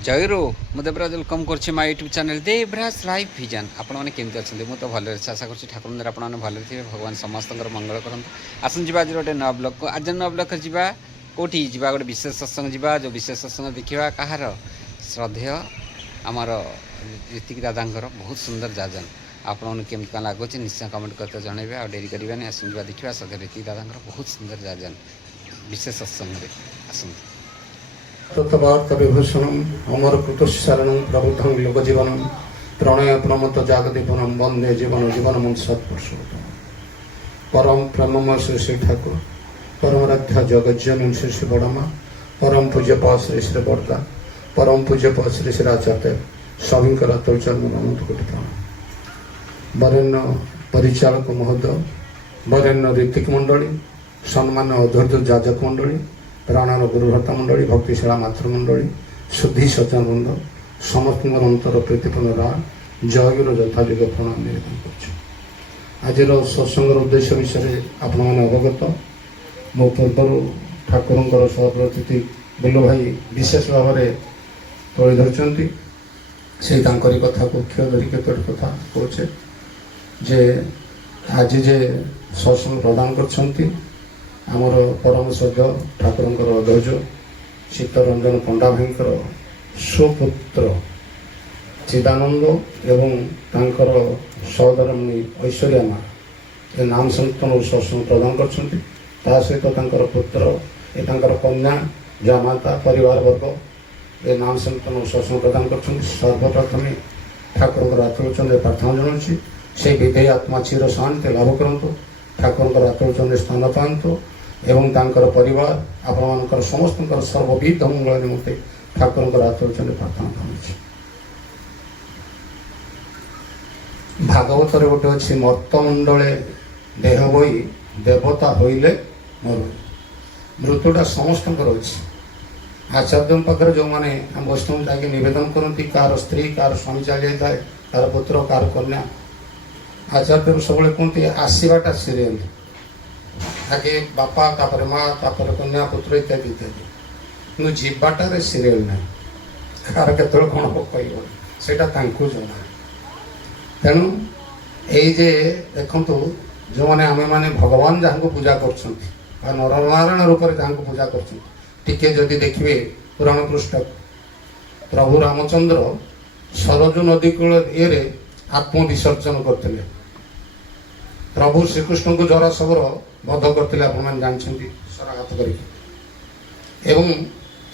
जयरू मु देवराज वेलकम कर my YouTube channel Devraj live vision आपण मैंने केमती अच्छे मुझे तो भले आशा कर ठाकुर आपने भले थे भगवान समस्त मंगल करते आसन जी आज गोटे नुआ ब्लग को आज नुआ ब्लग जा कौटी जा गोटे विशेष सत्संग जा जो विशेष सत्संग देखा कहार श्रद्धेय आमर ऋतिक दादा बहुत सुंदर जाजन आपने केमती कौन लगुच निश्चय कमेंट करते जनइबे आ डेरी करें आसन जा देखा श्रद्धेय ऋतिक दादा बहुत सुंदर जाजन विशेष सत्संग आसन तत्वार्थ विभूषणम अमर कृतशरणम प्रबुद्धं लोकजीवनम प्रणय प्रमत जागदीपनम वंदे जीवन जीवन सत्पुरुषोत्तम परम प्रेममय श्री श्री ठाकुर परमराध्य जगज्जन श्री श्री बड़मा परम पूज्य पा श्री श्री बड़दा परम पूज्य पा श्री श्री आचार्य सभी चरण अनंत कोटि प्रणाम वरेण्य परिचालक महोदय वरेण्य ऋतिक मंडली सम्मान अधूर्य जाजक मंडली प्राणर गुरुभर्ता मंडली भक्तिशाला मातृमंडली शुद्धि सज्जन बंद समस्त अंतर प्रीतिपूर्ण राय जयगुर यथायोग्य प्रणाम निवेदन कर आज सत्संग उद्देश्य विषय आपण मैंने अवगत मो पूर्वर ठाकुर सहप्रति बेलु भाई विशेष भाव में तोड़ धरती से कथा मुख्य धरिक कथा कहे जे आज जे सत्संग प्रदान कर आमर परम श्रद्धा ठाकुर अधर्ज चित्तरंजन पंडा भाई सुपुत्र चिदानंद एवं तांकर सहोदरमणि ऐश्वर्या माँ ये नाम संकीर्तन और सत्संग प्रदान कर सहित तांकर पुत्र ए तांकर कन्या जामाता परिवार वर्ग ये नाम संकीर्तन और सत्संग प्रदान कर सर्वप्रथम ठाकुर आत्मचंद्र प्रार्थना जनाऊँ से विधेय आत्मा चिर शांति लाभ करूँ ठाकुर आत्मचंद्र स्थान पातु एवं तांकर परिवार आपण समस्त सर्वविध मंगल निमंते ठाकुर आत्मचंद्र प्रार्थना करुँच भागवत गोटे अच्छी मर्तमंडले देह बई देवता होइले मरु मृत्युटा समस्त अच्छी आचार्य पाखे जो मैंने वैष्णव जाके नवेदन करती कार स्त्री कार स्वामी चली जाए कार पुत्र कार कन्या आचार्य सब कहते आसवाटा सीरियल आगे बापा तापर माँ तापर कन्या पुत्र इत्यादि इत्यादि कि जीवाटार सीरियल ना कार के कौन हम कहटा जना तेणु ये देखु जो मैंने आम मैंने भगवान जहाँ को पूजा कर नरनारायण रूप से जहाँ को पूजा कर जदि देखिए पुराण पृष्ठ प्रभु रामचंद्र सरजू नदी कूल ये आत्म विसर्जन करते प्रभु श्रीकृष्ण को जरा सबुर बध करते जानते शराघात कर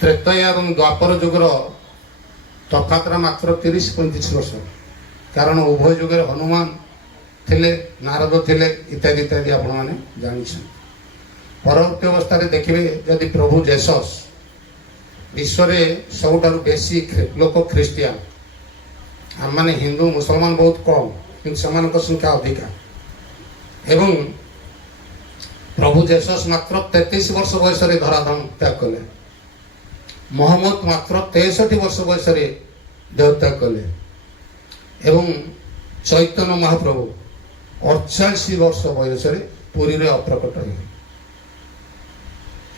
त्रेतया और द्वापर जुगर तफातरा मात्र 30-35 वर्ष कारण उभय जुगे हनुमान थिले नारद थिले इत्यादि इत्यादि आपण मैंने जानते परवर्ती अवस्था देखिए यदि प्रभु जेसस विश्व सबुठार बेसी लोक ख्रीस्टियान आम मैंने हिंदू मुसलमान बहुत कम कि संख्या अधिका एवं प्रभु जेसस मात्र 33 वर्ष बयस धराधाम त्याग कले मोहम्मद मात्र 63 वर्ष बयस देह त्याग कले एवं चैतन्य महाप्रभु 48 वर्ष बयस पुरी रे अप्रकट हुए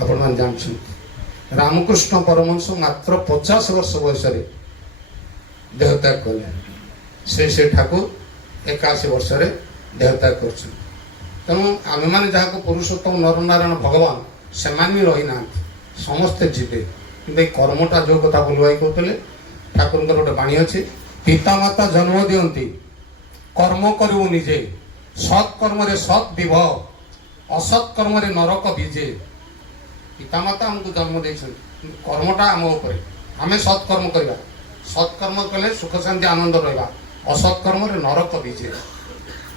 आपण जानते रामकृष्ण परमहंस मात्र 50 वर्ष बयस देह त्याग कले से ठाकुर 81 वर्ष देह त्याग कर तेणु आम मैंने जहाँ को पुरुषोत्तम नरनारायण भगवान से रही ना समस्ते जीवे कि कर्मटा जो कथा बोल भाई कहते ठाकुर गोटे बाणी अच्छे पितामाता जन्म दियंती कर्म करू निजे सत्कर्म सत् विभव असत् कर्म नरक विजे पितामाता आमको जन्म दे कर्मटा आम उपर आम सत्कर्म करवा सत्कर्म कले सुख शांति आनंद रहा असत्कर्म नरक विजे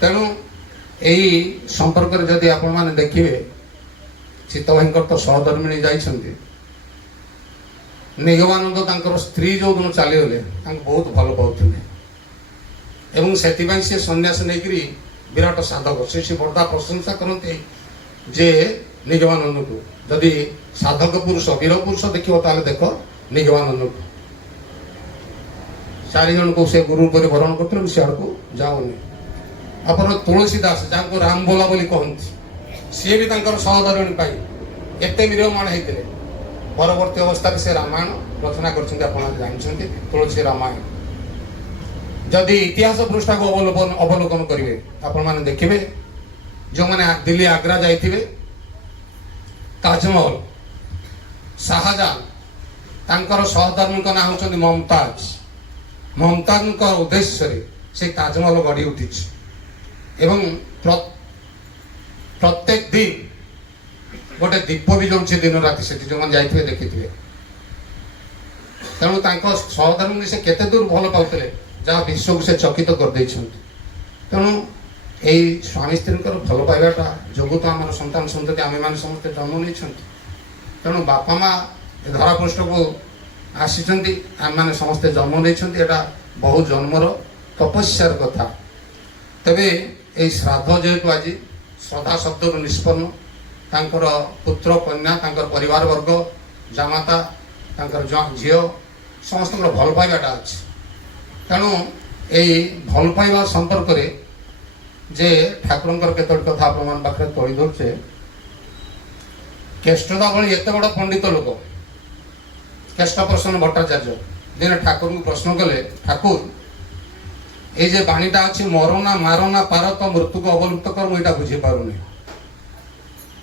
तेणु यही संपर्क जदि आपण मैंने देखिए चित्त भाई तो सहधर्मिणी जाइछन्ति निगमानंद स्त्री जो दिन चलीगले बहुत भल पाते एवं से सी सन्यास नहीं विराट साधक से बड़ा प्रशंसा करते जे निगमानंद को जदि साधक पुरुष वीर पुरुष देखो देख निगमानंद को 4 जन को से गुरु पर भरण करते सियाड़ को जाओनी अपन तुलसीदास जहाँ को राम बोला बोली कहती सी भी सहधर्मिणी पाई एत विरहमाण होते परवर्ती अवस्था से रामायण ରଚନା କରିଛନ୍ତି ଆପଣ ଜାଣିଛନ୍ତି ତୁଳସୀ ରାମାୟଣ। ଯଦି ଇତିହାସ ପୃଷ୍ଠାକୁ ଅବଲୋକନ କରିବେ ଆପଣମାନେ ଦେଖିବେ, ଯେଉଁମାନେ ଦିଲ୍ଲୀ ଆଗ୍ରା ଯାଇଥିବେ, ତାଜମହଲ, ଶାହାଜାହାନ ତାଙ୍କର ସହଧର୍ମୀଙ୍କ ନାଁ ହେଉଛନ୍ତି ମମତାଜ। ମମତାଜଙ୍କ ଉଦ୍ଦେଶ୍ୟରେ ସେ ତାଜମହଲ ଗଢ଼ି ଉଠିଛି ଏବଂ ପ୍ରତ୍ୟେକ ଦିନ ଗୋଟେ ଦୀପ ବି ଜଳୁଛି ଦିନ ରାତି ସେଠି, ଯେଉଁମାନେ ଯାଇଥିବେ ଦେଖିଥିବେ। ତେଣୁ ତାଙ୍କ ସହଧର୍ମୀ ସେ କେତେ ଦୂର ଭଲ ପାଉଥିଲେ, ଯାହା ବିଶ୍ୱକୁ ସେ ଚକିତ କରିଦେଇଛନ୍ତି। ତେଣୁ ଏଇ ସ୍ୱାମୀ ସ୍ତ୍ରୀଙ୍କର ଭଲ ପାଇବାଟା ଯୋଗୁଁ ତ ଆମର ସନ୍ତାନ ସନ୍ତତି ଆମେମାନେ ସମସ୍ତେ ଜନ୍ମ ନେଇଛନ୍ତି। ତେଣୁ ବାପା ମା ଧରାପୃଷ୍ଠକୁ ଆସିଛନ୍ତି, ଆମେମାନେ ସମସ୍ତେ ଜନ୍ମ ନେଇଛନ୍ତି, ଏଇଟା ବହୁ ଜନ୍ମର ତପସ୍ୟାର କଥା। ତେବେ ଏଇ ଶ୍ରାଦ୍ଧ ଯେହେତୁ ଆଜି ଶ୍ରଦ୍ଧା ଶବ୍ଦରୁ ନିଷ୍ପନ୍ନ, ତାଙ୍କର ପୁତ୍ର କନ୍ୟା, ତାଙ୍କର ପରିବାର ବର୍ଗ, ଜାମାତା, ତାଙ୍କର ଝିଅ ସମସ୍ତଙ୍କର ଭଲ ପାଇବାଟା ଅଛି। ତେଣୁ ଏଇ ଭଲ ପାଇବା ସମ୍ପର୍କରେ ଯେ ଠାକୁରଙ୍କର କେତୋଟି କଥା ଆପଣମାନଙ୍କ ପାଖରେ ତୋଳି ଧରୁଛେ। କେଷ୍ଟଦା ଭଳି ଏତେ ବଡ଼ ପଣ୍ଡିତ ଲୋକ କେଷ୍ଟପ୍ରସନ୍ନ ଭଟ୍ଟାଚାର୍ଯ୍ୟ ଦିନେ ଠାକୁରଙ୍କୁ ପ୍ରଶ୍ନ କଲେ, ଠାକୁର ଏଇ ଯେ ବାଣୀଟା ଅଛି ମରନା ମାରନା ପାରତ ମୃତ୍ୟୁକୁ ଅବଲୁପ୍ତ କର, ମୁଁ ଏଇଟା ବୁଝିପାରୁନି।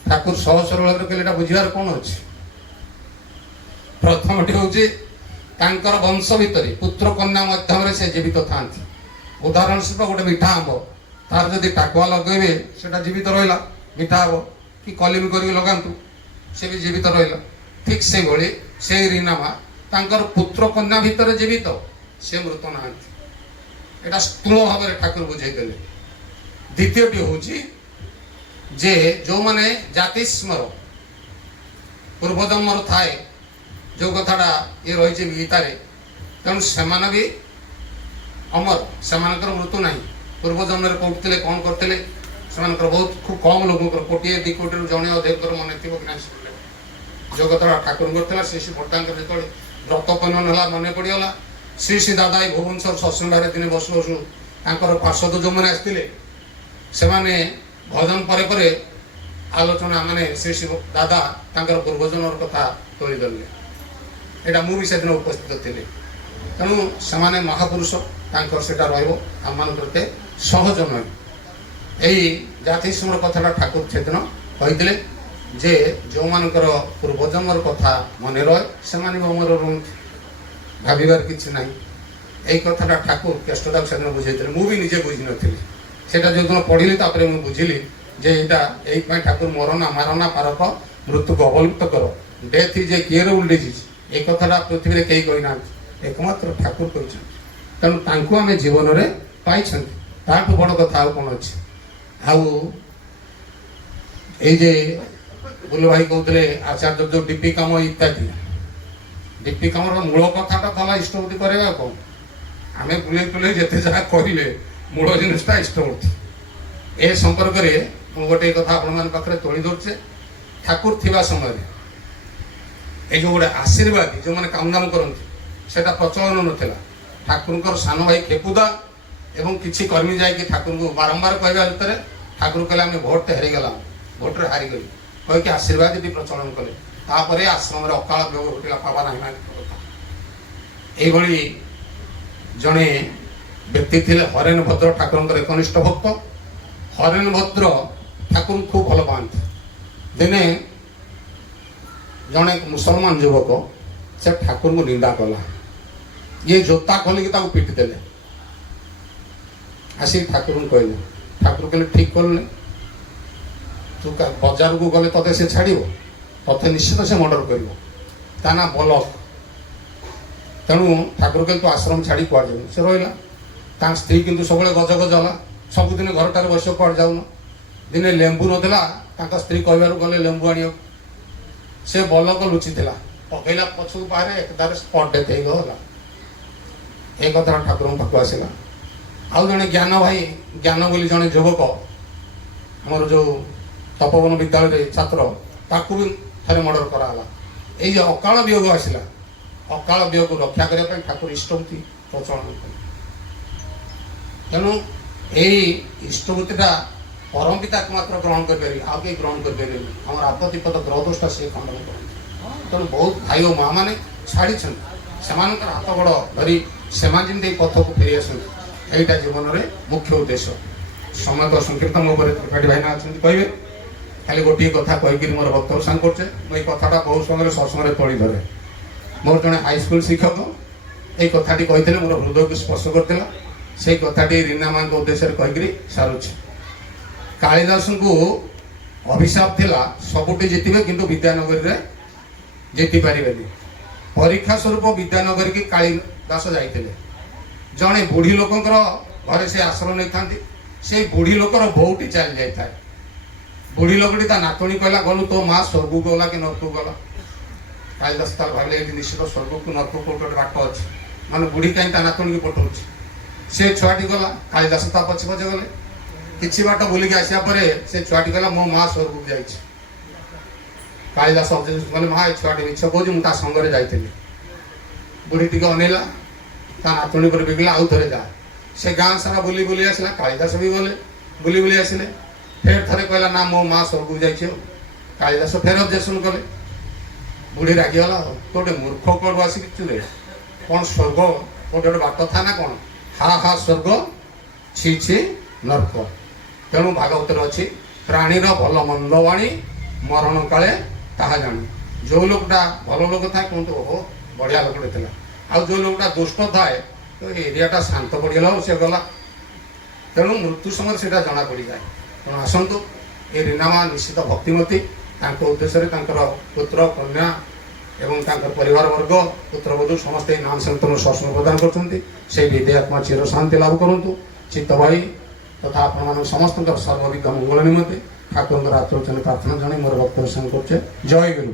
ଠାକୁର ସହଜ ସରଳରେ କହିଲେ ଏଇଟା ବୁଝିବାର କ'ଣ ଅଛି? ପ୍ରଥମଟି ହେଉଛି ତାଙ୍କର ବଂଶ ଭିତରେ ପୁତ୍ର କନ୍ୟା ମାଧ୍ୟମରେ ସେ ଜୀବିତ ଥାନ୍ତି। ଉଦାହରଣ ସ୍ୱରୂପ ଗୋଟେ ମିଠା ଆମ୍ବ, ତାର ଯଦି ଟାକୁଆ ଲଗେଇବେ ସେଟା ଜୀବିତ ରହିଲା, ମିଠା ହେବ। କି କଲିମି କରିକି ଲଗାନ୍ତୁ, ସେ ବି ଜୀବିତ ରହିଲା। ଠିକ୍ ସେଇଭଳି ସେଇ ରୀନାମା ତାଙ୍କର ପୁତ୍ର କନ୍ୟା ଭିତରେ ଜୀବିତ, ସେ ମୃତ ନାହାନ୍ତି। এটা স্থূଳ ଭାବରେ ଠାକୁର ବୁଝେଇ ଦେଲେ। ଦ୍ୱିତୀୟଟି ହେଉଛି ଯେ ଯେଉଁମାନେ ଜାତି ସ୍ମର ପୂର୍ବଜନ୍ମର ଥାଏ, ଯେଉଁ କଥାଟା ଇଏ ରହିଛି ଗୀତାରେ, ତେଣୁ ସେମାନେ ବି ଅମର, ସେମାନଙ୍କର ମୃତ୍ୟୁ ନାହିଁ। ପୂର୍ବଜନ୍ମରେ କୋଉଠି ଥିଲେ, କ'ଣ କରିଥିଲେ, ସେମାନଙ୍କର ବହୁତ ଖୁବ୍ କମ୍ ଲୋକଙ୍କର, କୋଟିଏ 2 କୋଟିରୁ ଜଣେ ଅଧେକର ମନେ ଥିବ କି ନାହିଁ। ଯେଉଁ କଥାଟା ଠାକୁରଙ୍କର ଥିଲା, ଶ୍ରୀ ଭଟ୍ଟାଙ୍କର ଯେତେବେଳେ ବ୍ରତ ପନନ ହେଲା ମନେ ପଡ଼ିଗଲା। ଶ୍ରୀ ଦାଦା ଏଇ ଭୁବନେଶ୍ୱର ସତ୍ସଙ୍ଗରେ ଦିନେ ବସୁ ବସୁ ତାଙ୍କର ପାର୍ଶ୍ୱଦ ଯେଉଁମାନେ ଆସିଥିଲେ, ସେମାନେ ଭଜନ ପରେ ପରେ ଆଲୋଚନା, ମାନେ ଶ୍ରୀ ଦାଦା ତାଙ୍କର ପୂର୍ବଜନ୍ମର କଥା ତୋଳିଦେଲେ। ଏଇଟା ମୁଁ ବି ସେଦିନ ଉପସ୍ଥିତ ଥିଲି। ତେଣୁ ସେମାନେ ମହାପୁରୁଷ, ତାଙ୍କର ସେଟା ରହିବ, ଆମମାନଙ୍କର ଏତେ ସହଜ ନୁହେଁ। ଏଇ ଜାତିସ୍ମର କଥାଟା ଠାକୁର ସେଦିନ କହିଥିଲେ ଯେ ଯେଉଁମାନଙ୍କର ପୂର୍ବଜନ୍ମର କଥା ମନେ ରହେ ସେମାନେ ବି ଅମର ରୁହନ୍ତି, ଭାବିବାର କିଛି ନାହିଁ। ଏଇ କଥାଟା ଠାକୁର କେଷ୍ଟଦାକୁ ସେଦିନ ବୁଝେଇଥିଲେ, ମୁଁ ବି ନିଜେ ବୁଝିନଥିଲି। ସେଟା ଯେଉଁଦିନ ପଢ଼ିଲି ତାପରେ ମୁଁ ବୁଝିଲି ଯେ ଏଇଟା ଏଇଥିପାଇଁ ଠାକୁର ମରନା ମାରନା ପାରକ ମୃତ୍ୟୁକୁ ଅବଲୁପ୍ତ କର, ଡେଥ୍ ଇଜ୍ ଏ କିୟରେବୁଲ୍ ଡିଜିଜ୍, এই কথাটা পৃথিবীরে কেହି କହିନାହାନ୍ତି, একমাত্র ଠାକୁର କହିଛନ୍ତି। ତେଣୁ ତାଙ୍କୁ ଆମେ ଜୀବନରେ ପାଇଛନ୍ତି, ତାଠୁ ବଡ଼ କଥା ଆଉ କ'ଣ ଅଛି? ଆଉ ଏଇ ଯେ ବୁଲୁ ଭାଇ କହୁଥିଲେ ଆଚାର୍ଯ୍ୟ ଯେଉଁ ଡିପି କାମ ଇତ୍ୟାଦି, ଡିପି କାମର ମୂଳ କଥାଟା ଥିଲା ଇଷ୍ଟବୃତ୍ତି କରିବା। କ'ଣ ଆମେ ବୁଲେଇ ବୁଲେଇ ଯେତେ ଯାହା କହିଲେ ମୂଳ ଜିନିଷଟା ଇଷ୍ଟବୃତ୍ତି। ଏ ସମ୍ପର୍କରେ ମୁଁ ଗୋଟେ କଥା ଆପଣମାନଙ୍କ ପାଖରେ ତୋଳି ଧରୁଛେ। ଠାକୁର ଥିବା ସମୟରେ এই ଯେଉଁ ଗୋଟେ ଆଶୀର୍ବାଦୀ ଯେଉଁମାନେ କାମଦାମ କରନ୍ତି, ସେଟା ପ୍ରଚଳନ ନଥିଲା। ଠାକୁରଙ୍କର ସାନ ଭାଇ ଖେପୁଦା ଏବଂ କିଛି କର୍ମୀ ଯାଇକି ଠାକୁରଙ୍କୁ ବାରମ୍ବାର କହିବା ଭିତରେ ଠାକୁର କହିଲେ ଆମେ ଭୋଟ୍ରେ ହାରିଗଲା, ଭୋଟ୍ରେ ହାରିଗଲି କହିକି ଆଶୀର୍ବାଦୀ ବି ପ୍ରଚଳନ କଲେ। ତାପରେ ଆଶ୍ରମରେ ଅକାଳ ବିୟୋଗ ଘଟିଲା, ପାବା ନାହିଁ କଥା। এইଭଳି ଜଣେ ବ୍ୟକ୍ତି ଥିଲେ ହରେନ ଭଦ୍ର, ଠାକୁରଙ୍କର ଏକନିଷ୍ଠ ଭକ୍ତ। ହରେନ ଭଦ୍ର ଠାକୁରଙ୍କୁ ଖୁବ୍ ଭଲ ପାଆନ୍ତି। ଦିନେ ଜଣେ ମୁସଲମାନ ଯୁବକ ସେ ଠାକୁରଙ୍କୁ ନିନ୍ଦା କଲା, ଇଏ ଜୋତା ଖୋଲିକି ତାକୁ ପିଟି ଦେଲେ। ଆସିକି ଠାକୁରଙ୍କୁ କହିଲେ, ଠାକୁର କହିଲେ ଠିକ୍ କଲୁନି, ତୁ ବଜାରକୁ ଗଲେ ତତେ ସେ ଛାଡ଼ିବ, ତତେ ନିଶ୍ଚିତ ସେ ମର୍ଡର କରିବ, ତା ନା ବଲକ। ତେଣୁ ଠାକୁର କହିଲେ ତୁ ଆଶ୍ରମ ଛାଡ଼ି କୁଆଡ଼େ ଯାଉନି। ସେ ରହିଲା। ତାଙ୍କ ସ୍ତ୍ରୀ କିନ୍ତୁ ସବୁବେଳେ ଗଜ ଗଜ ହେଲା, ସବୁଦିନ ଘରଟାରେ ବସିବ, କୁଆଡ଼େ ଯାଉନ। ଦିନେ ଲେମ୍ବୁ ନଥିଲା, ତାଙ୍କ ସ୍ତ୍ରୀ କହିବାରୁ ଗଲେ ଲେମ୍ବୁ ଆଣିବାକୁ। ସେ ବଲକ ଲୁଚିଥିଲା, ପକେଇଲା ପଛକୁ ବାହାରେ, ଏକଦାରେ ସ୍ପଟ୍ ଡେଥ୍ ହେଇଗଲା। ଏ କଥାଟା ଠାକୁରଙ୍କ ପାଖକୁ ଆସିଲା। ଆଉ ଜଣେ ଜ୍ଞାନ ଭାଇ, ଜ୍ଞାନ ବୋଲି ଜଣେ ଯୁବକ, ଆମର ଯେଉଁ ତପବନ ବିଦ୍ୟାଳୟରେ ଛାତ୍ର, ତାକୁ ବି ଥରେ ମର୍ଡର କରାହେଲା। ଏଇ ଯେ ଅକାଳ ବିୟୋଗ ଆସିଲା, ଅକାଳ ବିୟୋଗକୁ ରକ୍ଷା କରିବା ପାଇଁ ଠାକୁର ଇଷ୍ଟବୃତ୍ତି ପ୍ରଚଳନ କଲେ। ତେଣୁ ଏଇ ଇଷ୍ଟବୃତ୍ତିଟା ପରମ ପିତା ମାତ୍ର ଗ୍ରହଣ କରିପାରିବେ, ଆଉ କେହି ଗ୍ରହଣ କରିପାରିବେନି। ଆମର ଆପତ୍ତିପଦ ଗ୍ରହ ଦୋଷଟା ସେ ଖଣ୍ଡନ କରନ୍ତି। ତେଣୁ ବହୁତ ଭାଇ ଓ ମା ମାନେ ଛାଡ଼ିଛନ୍ତି। ସେମାନଙ୍କର ହାତ ଗୋଡ଼ ଧରି ସେମାନେ ଯେମିତି ଏଇ ପଥକୁ ଫେରି ଆସନ୍ତି, ଏଇଟା ଜୀବନରେ ମୁଖ୍ୟ ଉଦ୍ଦେଶ୍ୟ। ସମୟ ତ ସଂକୀର୍ତ୍ତନ ଉପରେ ତ୍ରିପାଠୀ ଭାଇନା ଅଛନ୍ତି, କହିବେ। ଖାଲି ଗୋଟିଏ କଥା କହିକିରି ମୋର ବକ୍ତବ୍ୟ ସାଙ୍ଗ କରୁଛେ। ମୁଁ ଏଇ କଥାଟା ବହୁ ସମୟରେ ସତ୍ସଙ୍ଗରେ ତୋଳି ଧରେ। ମୋର ଜଣେ ହାଇସ୍କୁଲ ଶିକ୍ଷକ ଏଇ କଥାଟି କହିଥିଲେ, ମୋର ହୃଦୟକୁ ସ୍ପର୍ଶ କରିଥିଲା। ସେଇ କଥାଟି ରୀନା ମାଙ୍କ ଉଦ୍ଦେଶ୍ୟରେ କହିକିରି ସାରୁଛି। କାଳିଦାସଙ୍କୁ ଅଭିଶାପ ଥିଲା ସବୁଠି ଜିତିବେ କିନ୍ତୁ ବିଦ୍ୟାନଗରୀରେ ଜିତି ପାରିବେନି। ପରୀକ୍ଷା ସ୍ୱରୂପ ବିଦ୍ୟାନଗରୀ କି କାଳିଦାସ ଯାଇଥିଲେ। ଜଣେ ବୁଢ଼ୀ ଲୋକଙ୍କର ଘରେ ସେ ଆଶ୍ରୟ ନେଇଥାନ୍ତି। ସେଇ ବୁଢ଼ୀ ଲୋକର ବୋଉଟି ଚାଲି ଯାଇଥାଏ। ବୁଢ଼ୀ ଲୋକଟି ତା ନାତୁଣୀ କହିଲା, ଗଲୁ ତୋ ମା ସ୍ୱର୍ଗକୁ ଗଲା କି ନର୍କକୁ ଗଲା? କାଳିଦାସ ତାର ଭାବିଲେ ଏଇଠି ନିଶ୍ଚିତ ସ୍ୱର୍ଗକୁ ନର୍କକୁ କୋଉଠି ଗୋଟେ ବାଟ ଅଛି, ମାନେ ବୁଢ଼ୀ କାହିଁ ତା ନାତୁଣୀକି ପଠଉଛି। ସେ ଛୁଆଟି ଗଲା, କାଳିଦାସ ତା ପଛେ ପଛେ ଗଲେ। କିଛି ବାଟ ବୁଲିକି ଆସିବା ପରେ ସେ ଛୁଆଟି କହିଲା, ମୋ ମା ସ୍ୱର୍ଗକୁ ଯାଇଛି। କାଳିଦାସ କହିଲେ, ମା ଏ ଛୁଆଟି ମିଛ କହୁଛି, ମୁଁ ତା ସଙ୍ଗରେ ଯାଇଥିଲି। ବୁଢ଼ୀ ଟିକେ ଅନେଇଲା, ତା ନାତୁଣୀ ଉପରେ ବିଗିଲା, ଆଉ ଥରେ ଯା। ସେ ଗାଁ ସାରା ବୁଲି ବୁଲି ଆସିଲା, କାଳିଦାସ ବି ଗଲେ, ବୁଲି ବୁଲି ଆସିଲେ। ଫେର ଥରେ କହିଲା, ନା ମୋ ମା ସ୍ୱର୍ଗକୁ ଯାଇଛି। ଆଉ କାଳିଦାସ ଫେର ଅବଜେକ୍ସନ କଲେ। ବୁଢ଼ୀ ରାଗିଗଲା, ଆଉ ତୁ ଗୋଟେ ମୂର୍ଖ କୋଉଠୁ ଆସିକି ଚୁରେ, କ'ଣ ସ୍ୱର୍ଗ କୋଉଠି ଗୋଟେ ବାଟ ଥାଏ ନା କ'ଣ? ହା ହା ସ୍ୱର୍ଗ, ଛି ଛି ନର୍କ। ତେଣୁ ଭାଗବତରେ ଅଛି, ପ୍ରାଣୀର ଭଲ ମନ୍ଦ ବାଣୀ ମରଣ କାଳେ ତାହା ଜାଣୁ। ଯେଉଁ ଲୋକଟା ଭଲ ଲୋକ ଥାଏ କୁହନ୍ତୁ, ଓହୋ ବଢ଼ିଆ ଲୋକଟେ ଥିଲା। ଆଉ ଯେଉଁ ଲୋକଟା ଦୁଷ୍ଟ ଥାଏ, ଏରିଆଟା ଶାନ୍ତ ପଡ଼ିଗଲା, ସେ ଗଲା। ତେଣୁ ମୃତ୍ୟୁ ସମୟରେ ସେଇଟା ଜଣା ପଡ଼ିଯାଏ। ତେଣୁ ଆସନ୍ତୁ, ଏ ରୀନାମା ନିଶ୍ଚିତ ଭକ୍ତିମତୀ। ତାଙ୍କ ଉଦ୍ଦେଶ୍ୟରେ ତାଙ୍କର ପୁତ୍ର କନ୍ୟା ଏବଂ ତାଙ୍କର ପରିବାର ବର୍ଗ ପୁତ୍ରବଧୂ ସମସ୍ତେ ନାମ ସଂକୀର୍ତ୍ତନ ସତ୍ସଙ୍ଗ ପ୍ରଦାନ କରୁଛନ୍ତି। ସେଇ ବିଦ୍ୟା ଆତ୍ମା ଚିର ଶାନ୍ତି ଲାଭ କରନ୍ତୁ। ଚିତ୍ତ ଭାଇ ତଥା ଆପଣମାନଙ୍କ ସମସ୍ତଙ୍କର ସର୍ବବିଜ୍ଞ ମଙ୍ଗଳ ନିମନ୍ତେ ଠାକୁରଙ୍କର ଆଚରଣ ପ୍ରାର୍ଥନା ଜଣାଇ ମୋର ବକ୍ତବ୍ୟ ସାଙ୍ଗ କରୁଛେ। ଜୟ ଗୁରୁ।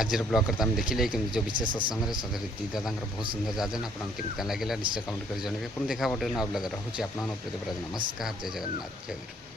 ଆଜିର ବ୍ଲଗ୍ରେ ତ ଆମେ ଦେଖିଲେ କିନ୍ତୁ ଯେଉଁ ବିଶେଷ ସତ୍ସଙ୍ଗରେ ସଦରୀତି ଦାଦାଙ୍କର ବହୁତ ସୁନ୍ଦର ଯାଜନ ଆପଣଙ୍କୁ କେମିତି କ'ଣ ଲାଗିଲା ନିଶ୍ଚୟ କମେଣ୍ଟ କରି ଜଣାଇବେ। ପୁଣି ଦେଖା ଗୋଟେ ନୂଆ ବ୍ଲଗ୍ରେ ରହୁଛି ଆପଣଙ୍କ ପ୍ରତି ନମସ୍କାର। ଜୟ ଜଗନ୍ନାଥ, ଜୟ ଗୁରୁ।